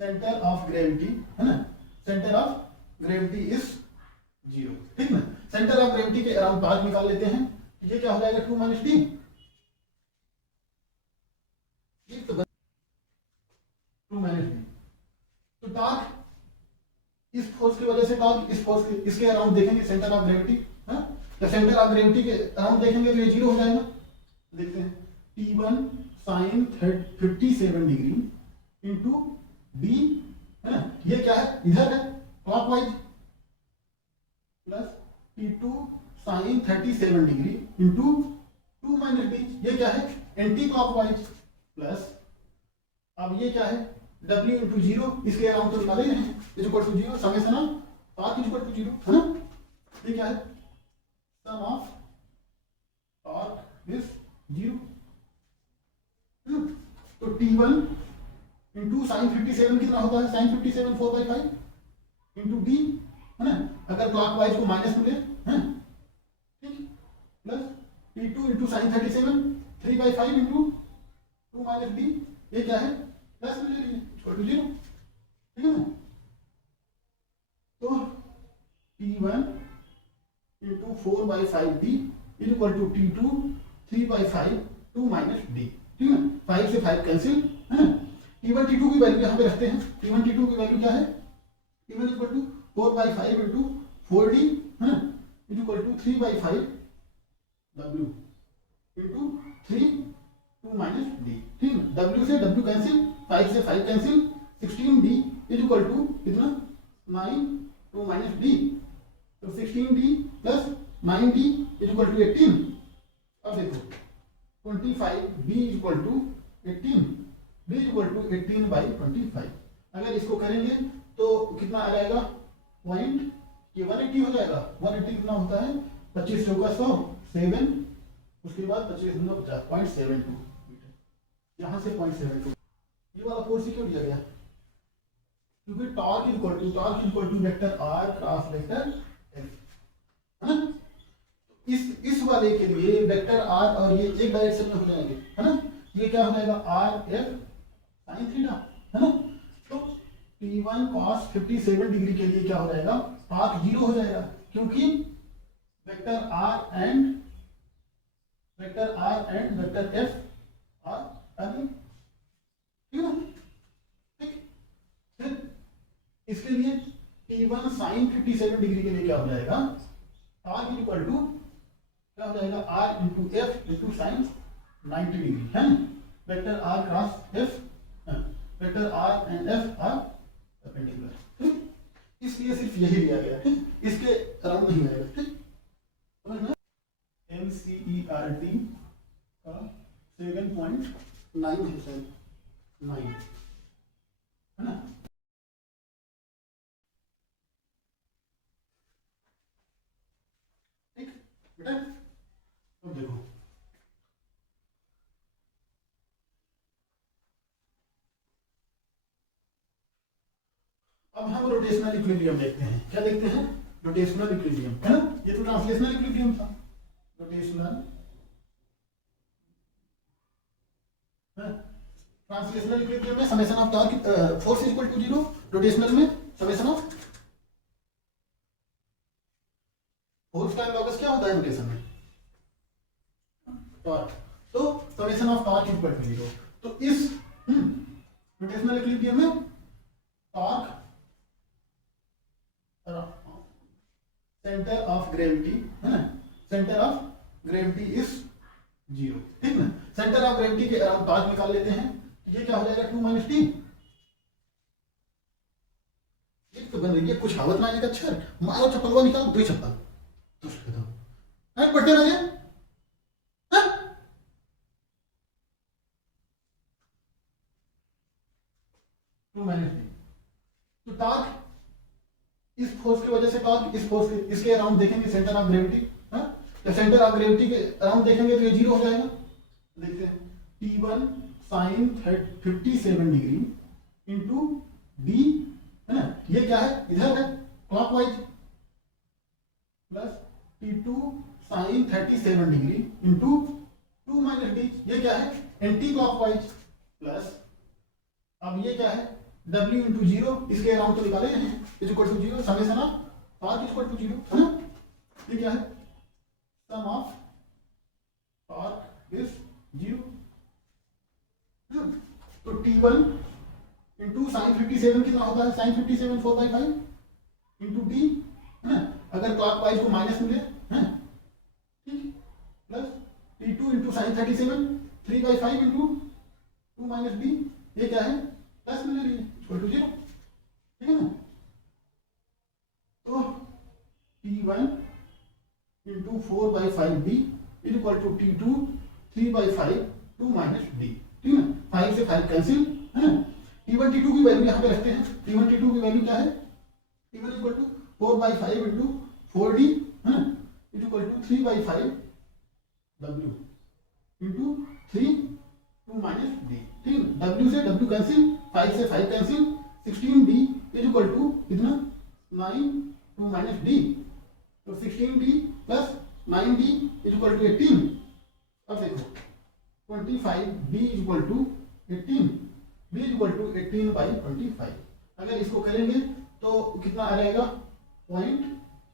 सेंटर ऑफ ग्रेविटी है ना, सेंटर ऑफ ग्रेविटी इज 0। ठीक ना, सेंटर ऑफ ग्रेविटी के अराउंड टॉर्क निकाल लेते हैं। ये क्या हो जाएगा 2 माइनस टी। तो 2 माइनस टी तो टॉर्क इस फोर्स की वजह से टॉर्क इस फोर्स इसके अराउंड देखेंगे सेंटर ऑफ ग्रेविटी है, तो सेंटर ऑफ ग्रेविटी के अराउंड देखेंगे तो ये 0 हो जाएगा। देखते हैं t1 sin 57 degree into b है ना, ये क्या है इधर है clockwise, plus t2 sin 37 degree into 2 minus b, ये क्या है एंटी क्लॉकवाइज, प्लस अब ये क्या है w इंटू 0, इसके अराउंड तो निकाले हैं is equal to 0। Summation of torque is equal to 0 है ना, ये क्या है सम ऑफ टॉर्क इज 0। तो t1 इंटू साइन 57 कितना होता है साइन 57 4/5 इंटू b है ना, अगर क्लॉकवाइज को माइनस में ले हैं ठीक, plus t2 into sine 37 3/5 into 2 minus b, ये क्या है प्लस में ले लीजिए इक्वल टू 0। ठीक है ना, तो t1 into 4/5b equal to t2 3/5 2 minus d। ठीक है, 5 से 5 कैंसिल है ना, t1 t2 की वैल्यू यहाँ पे रखते हैं। t1 t2 की वैल्यू क्या है t1 equal to 4/5 into 4d है ना equal to 3/5 w into 3 2 minus d। ठीक है, w से w कैंसिल, 5 से 5 कैंसिल, 16d इक्वल टू कितना 9 2 माइनस d, तो 16d plus 9d equal to 18। अब देखो 25b equal to 18, b equal to 18/25। अगर इसको करेंगे तो कितना आ जाएगा पॉइंट, ये 180 हो जाएगा। 180 कितना होता है 25 चौका 100 7, उसके बाद 25 9 50 0.72 मीटर, यहाँ से 0.72। ये वाला फोर्स क्यों दिया गया क्योंकि torque equal to vector r cross vector f है ना। इस वाले के लिए वेक्टर r और ये एक डायरेक्शन में हो जाएंगे है ना, ये क्या हो जाएगा r f sin थीटा है ना। तो t1 cos 57 डिग्री के लिए क्या हो जाएगा टॉर्क 0 हो जाएगा क्योंकि vector r and vector f are आगे। ठीक है ना, ठीक। फिर इसके लिए t1 sin 57 डिग्री के लिए क्या हो जाएगा टॉर्क इक्वल टू क्या हो जाएगा r into F into sine 90 degree है ना, vector r cross f, vector r and f are perpendicular. ठीक, इसलिए सिर्फ यही लिया गया है, इसके अराउंड नहीं आएगा। ठीक, समझना MCERT का 7.9 है 9 है ना। ठीक, बेटा अब देखो, अब हम रोटेशनल इक्विलिब्रियम देखते हैं। क्या देखते हैं? रोटेशनल इक्विलिब्रियम, है ना? ये तो ट्रांसलेशनल इक्विलिब्रियम था। रोटेशनल, ट्रांसलेशनल इक्विलिब्रियम में summation of torque force equal to 0, rotational में समेशन ऑफ फोर्स टाइम लॉगस क्या होता है रोटेशन में? टॉर्क। तो summation of torque equal to 0। तो इस रोटेशनल इक्विलिब्रियम में टॉर्क सेंटर ऑफ ग्रेविटी, है ना, सेंटर ऑफ ग्रेविटी इज 0, ठीक ना? सेंटर ऑफ ग्रेविटी के अराउंड टॉर्क निकाल लेते हैं। ये क्या हो जाएगा? 2 माइनस टी। ये तो बन रही है कुछ हावत ना, एक अक्षर मारो चप्पलवा निकाल, 2 चप्पल पढ़ते रहिए। 2 माइनस टी। तो टॉर्क इस फोर्स की वजह से, टॉर्क इस फोर्स के, इसके अराउंड देखेंगे सेंटर ऑफ ग्रेविटी, हाँ, जब सेंटर ऑफ ग्रेविटी के अराउंड देखेंगे तो ये 0 हो जाएगा। देखते हैं, T1 sign 57 degree into D, है ना, ये क्या है? इधर है clockwise, plus T2 sine 37 degree into 2 minus D, ये क्या है? एंटी क्लॉकवाइज, प्लस अब ये क्या है? W इंटू 0, इसके अराउंड तो निकाले हैं, is equal to 0, summation of torque is equal to 0, है ना? ये क्या है? Sum of torque is 0। तो T1 इंटू साइन 57 कितना होता है? साइन 57 4/5 इंटू डी, है ना, अगर क्लॉकवाइज को माइनस मिले, है ठीक, plus T2 into sine 37 3/5 into 2 minus D, ये क्या है? प्लस मिले रही है, इक्वल टू 0, ठीक है ना? तो T1 into 4/5d is equal to T2 3/5 2 minus D, ठीक है ना? 5 से 5 कैंसिल, है ना? T1 T2 की वैल्यू यहाँ पे रखते हैं। T1 T2 की वैल्यू क्या है? T1 equal to 4/5 into 4d, है ना, is equal to 3/5 w into 3 2 minus D, ठीक है? W से W कैंसिल, 5 से 5 cancel, 16d is equal to कितना? 9 2 माइनस डी, तो 16d plus 9d is equal to 18। अब देखो 25b is equal to 18, b is equal to 18/25। अगर इसको करेंगे तो कितना आ जाएगा? पॉइंट,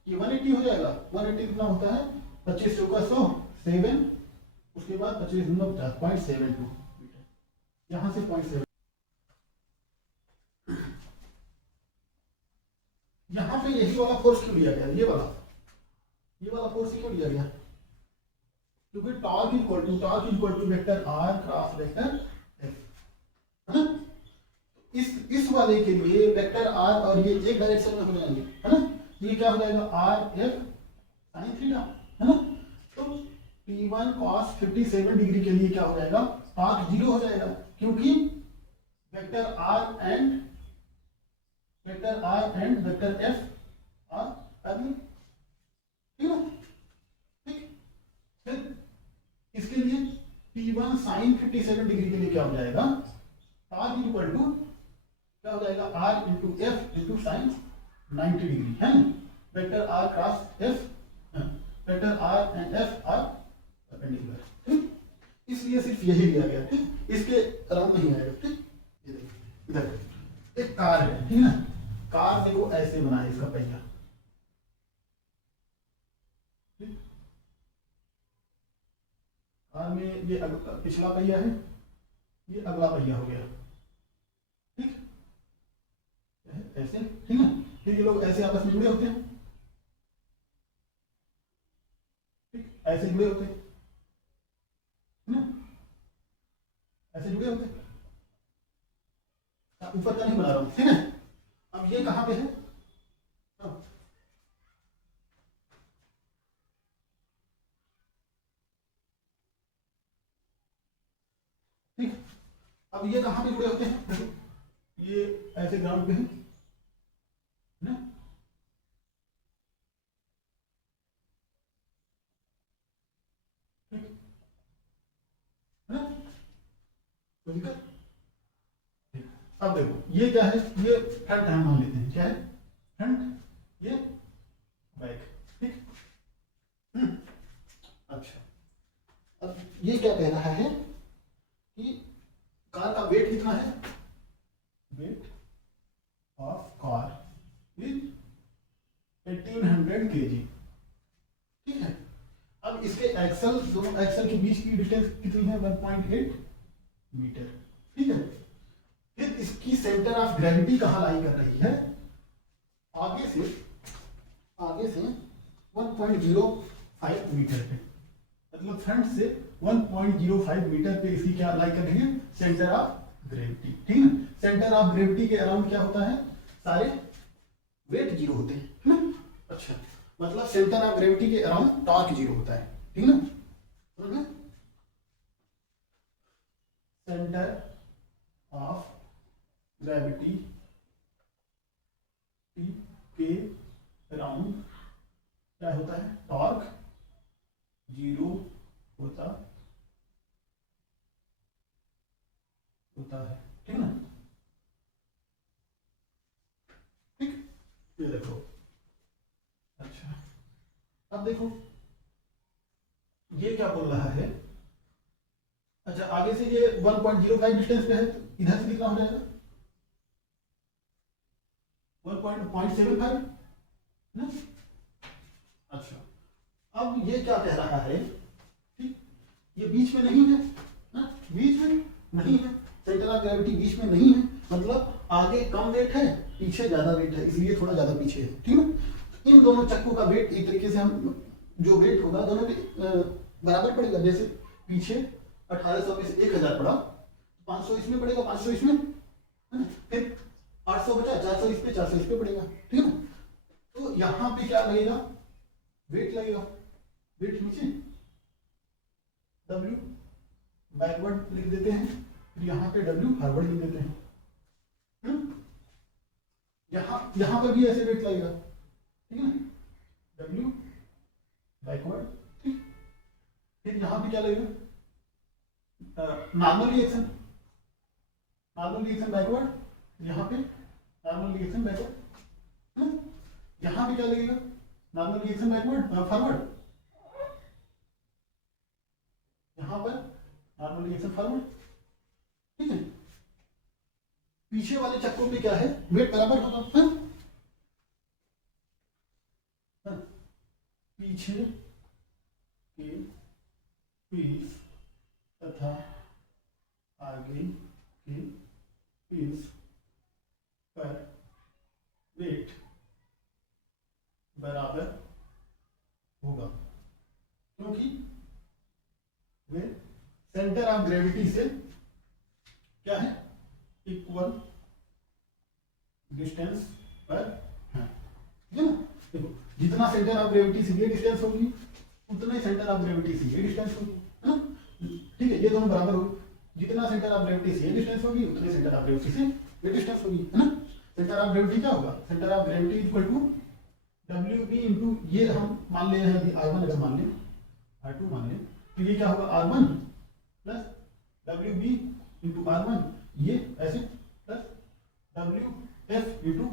ये 180 हो जाएगा। 180 कितना होता है? 25 चौका 100, 7, उसके बाद 25 दूना 50, 0.72 मीटर, यहां से 0.7। यहां पे यही वाला फोर्स क्यों लिया गया? ये वाला फोर्स क्यों लिया गया? क्योंकि torque equal to vector r cross vector f, है ना? इस वाले के लिए वेक्टर r और ये एक डायरेक्शन में हो जाएंगे, है ना? ये क्या हो जाएगा? r f sin थीटा, है ना? तो T1 cos 57 डिग्री के लिए क्या हो जाएगा? टॉर्क 0 हो जाएगा, क्योंकि vector r and vector f are parallel, ठीक है? ठीक, फिर इसके लिए T1 sin 57 डिग्री के लिए क्या हो जाएगा? टॉर्क इक्वल टू क्या हो जाएगा? r into F into sine 90 degree, है ना? Vector r cross f, vector r and f are perpendicular, ठीक? इसलिए सिर्फ यही लिया गया, ठीक? इसके अराउंड नहीं आएगा, ठीक? ये देखो इधर एक कार है, ठीक है ना? कार देखो ऐसे बना है इसका पहिया, ठीक? कार में ये पिछला पहिया है, ये अगला पहिया हो गया, ठीक? ऐसे, ठीक है? फिर ये लोग ऐसे आपस में जुड़े होते हैं, ठीक? ऐसे जुड़े होते हैं, है ना? ऐसे जुड़े होते हैं, ऊपर का नहीं बना रहा हूं, ठीक है? अब ये कहां पे है? ठीक, अब ये कहां पे जुड़े होते हैं? देखो ये ऐसे ग्राउंड पे है ना? कोई दिक्कत? अब देखो ये क्या है, ये फ्रंट हम मान लेते हैं, क्या है फ्रंट, ये बैक, ठीक। अच्छा, अब ये क्या कह रहा है कि कार का वेट कितना है, weight of car is 1800 kg, ठीक है। अब इसके एक्सल, दोनों एक्सल के बीच की डिस्टेंस कितनी है, 1.8 मीटर, ठीक है। फिर इसकी सेंटर ऑफ ग्रेविटी कहाँ लाई कर रही है, आगे से 1.05 मीटर पे, मतलब फ्रंट से 1.05 मीटर पे इसकी क्या लाई कर रही है, सेंटर ऑफ ग्रेविटी, ठीक है। सेंटर ऑफ ग्रेविटी के अराउंड क्या होता है, सारे वेट जीरो होते हैं, है ना। अच्छा, मतलब सेंटर ऑफ ग्रेविटी के अराउंड टॉर्क जीरो होता है, ठीक है ना। सेंटर ऑफ ग्रेविटी के अराउंड क्या होता है, टॉर्क जीरो होता है, ठीक है ना। ठीक, ये देखो। अच्छा, अब देखो ये क्या बोल रहा है, अच्छा आगे से ये 1.05 डिस्टेंस पे है, तो इधर से कितना हो जाएगा, 1.75 ना। अच्छा, अब ये क्या कह रहा है, ठीक, ये बीच में नहीं है ना, बीच में नहीं है, सेंटर ऑफ ग्रेविटी बीच में नहीं है, मतलब आगे कम वेट है, पीछे ज्यादा वेट है, इसलिए थोड़ा ज्यादा पीछे है, ठीक है। इन दोनों चक्कों का वेट एक तरीके से हम, जो वेट होगा दोनों के बराबर पड़ेगा, जैसे पीछे 1800 में से 1000 पड़ा, 500 इसमें पड़ेगा, 500 इसमें, है ना। फिर 800 बचा, 400 इस पे, 400 इस पे पड़ेगा, ठीक है ना। तो यहाँ पे क्या लगेगा, वेट लगेगा, वेट नीचे, W बैकवर्ड लिख देते हैं, फिर यहाँ पे W फॉरवर्ड लिख देते हैं, यहाँ पर भी ऐसे वेट लगेगा, ठीक है ना, W बैकवर्ड, ठीक। फिर यहाँ पे क्या लगेगा, नॉर्मल रिएक्शन बैकवर्ड, यहाँ पे नॉर्मल रिएक्शन बैकवर्ड, यहाँ पे क्या लगेगा, नॉर्मल रिएक्शन बैकवर्ड फॉरवर्ड, यहाँ पर नॉर्मल रिएक्शन फॉरवर्ड, ठीक है। पीछे वाले चक्कों पे क्या है, वेट बराबर होगा, पीछे के पीस तथा आगे के पीस पर वेट बराबर होगा, क्योंकि वे सेंटर ऑफ ग्रेविटी से क्या है, इक्वल डिस्टेंस पर है, ठीक है ना। देखो जितना सेंटर ऑफ ग्रेविटी से ये डिस्टेंस होगी, उतना ही सेंटर ऑफ ग्रेविटी से ये डिस्टेंस होगी, है ना, ठीक है। ये दोनों बराबर होगी, जितना सेंटर ऑफ ग्रेविटी से ये डिस्टेंस होगी, उतने सेंटर ऑफ ग्रेविटी से ये डिस्टेंस होगी, है ना। सेंटर ऑफ ग्रेविटी क्या होगा, centre of gravity equal to WB into, ये हम मान ले रहे हैं अभी R1, अगर मान लें R2 मान लें, तो ये क्या होगा, R1 plus WB into R1, ये ऐसे plus WF into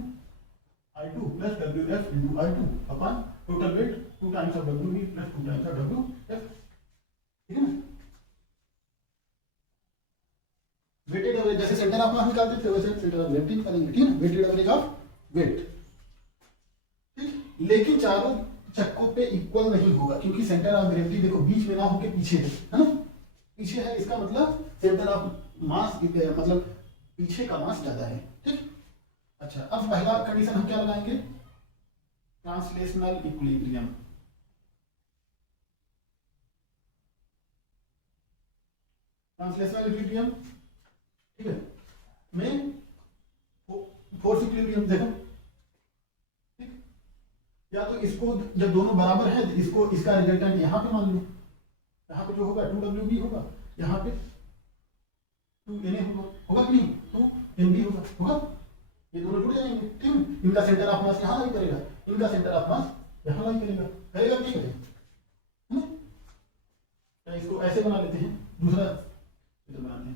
I2 plus WF into I2 upon total weight 2 times of WB plus 2 times of WF, ठीक है ना। वेटेड एवरेज, जैसे सेंटर ऑफ मास निकालते थे वैसे सेंटर ऑफ ग्रेविटी निकालेंगे, ठीक है। वेटेड एवरेज ऑफ वेट, ठीक। लेकिन चारों चक्कों पे इक्वल नहीं होगा, क्योंकि सेंटर ऑफ ग्रेविटी देखो बीच में ना होके पीछे है ना, पीछे है, इसका मतलब सेंटर ऑफ मास मतलब पीछे का मास ज्यादा है, ठीक। अच्छा, अब पहला कंडीशन हम क्या लगाएंगे, ट्रांसलेशनल इक्विलिब्रियम, ठीक है, में फोर्स इक्विलिब्रियम देखो, ठीक। या तो इसको जब दोनों बराबर है तो इसको, इसका रिजल्टेंट यहाँ पे मान लो, यहाँ पे जो होगा 2WB होगा, यहाँ पे 2NA होगा कि नहीं, 2NB होगा, ये दोनों जुड़ जाएंगे, ठीक है। इनका सेंटर ऑफ मास यहाँ लाई करेगा, इनका सेंटर ऑफ मास यहाँ लाई करेगा, करेगा नहीं करेगा, इसको ऐसे बना लेते हैं, दूसरा बनाते हैं,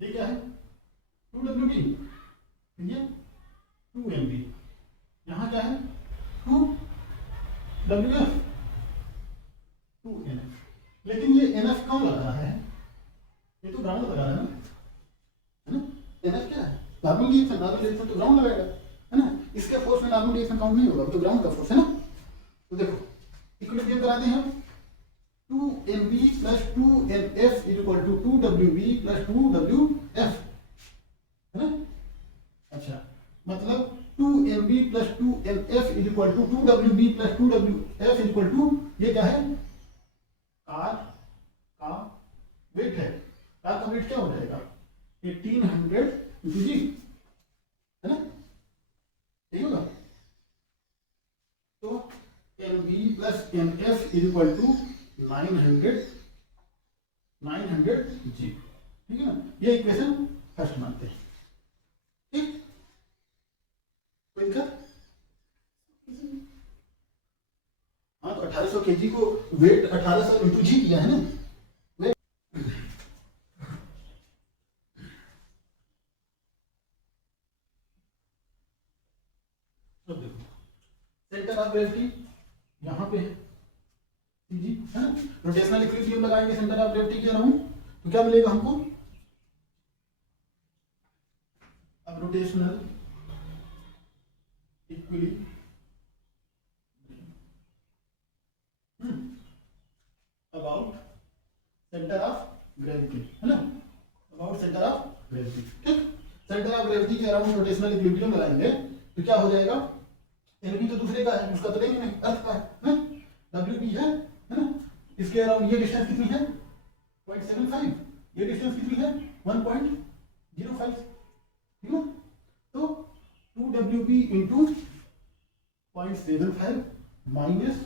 ये क्या है 2WB, ये 2MB, यहाँ क्या है 2WF 2NF। लेकिन ये NF कौन लगा रहा है, ये तो ग्राउंड लगा रहा है ना, NF क्या है नॉर्मल रिएक्शन, नॉर्मल रिएक्शन तो ग्राउंड लगाएगा है ना, इसके फोर्स में नॉर्मल रिएक्शन काउंट नहीं होगा, तो ग्राउंड का फोर्स है ना। तो देखो इक्विलिब्रियम कराते हैं, 2MB plus 2NF equal to 2WB plus 2WF है ना। अच्छा मतलब 2MB plus 2NF equal to 2WB plus 2WF equal to, ये क्या है कार का वेट है, कार का वेट क्या हो जाएगा 1800 इंटू जी है ना, ठीक होगा। तो NB plus NF equal to 900 g, ठीक है ना। ये इक्वेशन फर्स्ट मानते हैं, ठीक। कोई दिक्कत? हाँ तो 1800 kg को वेट 1800 इंटू जी किया है ना। अब देखो सेंटर ऑफ ग्रेविटी यहाँ पे है जी है ना, रोटेशनल इक्विलिब्रियम लगाएंगे सेंटर ऑफ ग्रेविटी के अराउंड, तो क्या मिलेगा हमको, अब rotational equilibrium about centre of gravity है ना, अबाउट सेंटर ऑफ ग्रेविटी, ठीक। सेंटर ऑफ ग्रेविटी के अराउंड रोटेशनल इक्विलिब्रियम लगाएंगे तो क्या हो जाएगा, एनबी तो दूसरे का है, उसका तो नहीं अर्थ का है ना, डब्ल्यू है ना, इसके अराउंड ये डिस्टेंस कितनी है 0.75, ये डिस्टेंस कितनी है 1.05, ठीक है। तो 2WB into 0.75 minus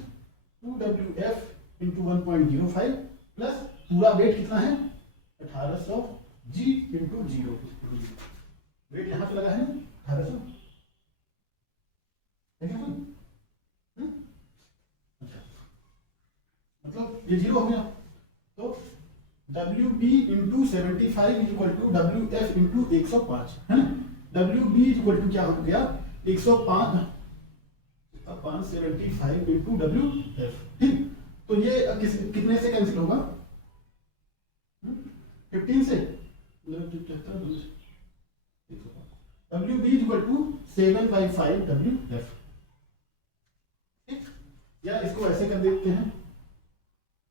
2WF into 1.05 plus पूरा वेट कितना है 1800 जी इंटू 0, वेट यहाँ पे लगा है 1800, ठीक है। अच्छा मतलब ये 0 हो गया, तो WB into 75 equal to WF into 105 है ना, WB इक्वल टू क्या हो गया 105 अपॉन 75 इंटू WF, ठीक। तो ये कितने से कैंसिल होगा 15 से, WB इक्वल टू 7/5 WF, ठीक। या इसको ऐसे कर देते हैं,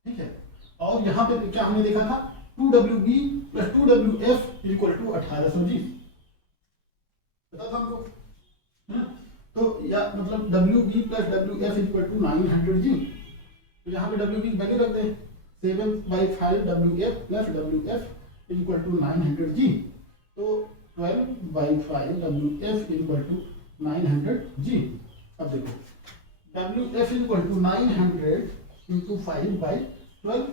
ठीक है। और यहाँ पे क्या हमने देखा था 2WB plus 2WF equal to 1800 जी, पता था हमको है ना। तो या मतलब WB plus WF equal to 900 g, तो यहाँ पे WB वैल्यू रख दें 7/5 WF plus WF equal to 900 g, तो 12/5 WF इक्वल टू 900 जी। अब देखो WF equal to 900 into 5/12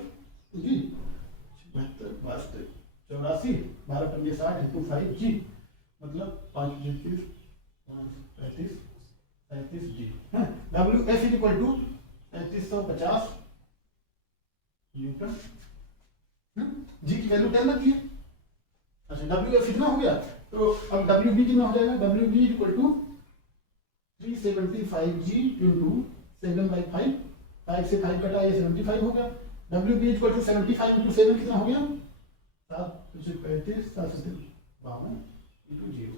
g, 72 84 12 पंजे 60 इंटू 5 जी, मतलब 5 35 35 37 जी है। WF इक्वल टू 3350 न्यूटन, जी की वैल्यू 10 रखिए। अच्छा WF इतना हो गया, तो अब WB कितना हो जाएगा, WB equal to 375 g into 7/5, 5 से 5 कटा ये 75 हो गया, WB इक्वल टू 75 इंटू 7 कितना हो गया 7 35 7 52 इंटू 0,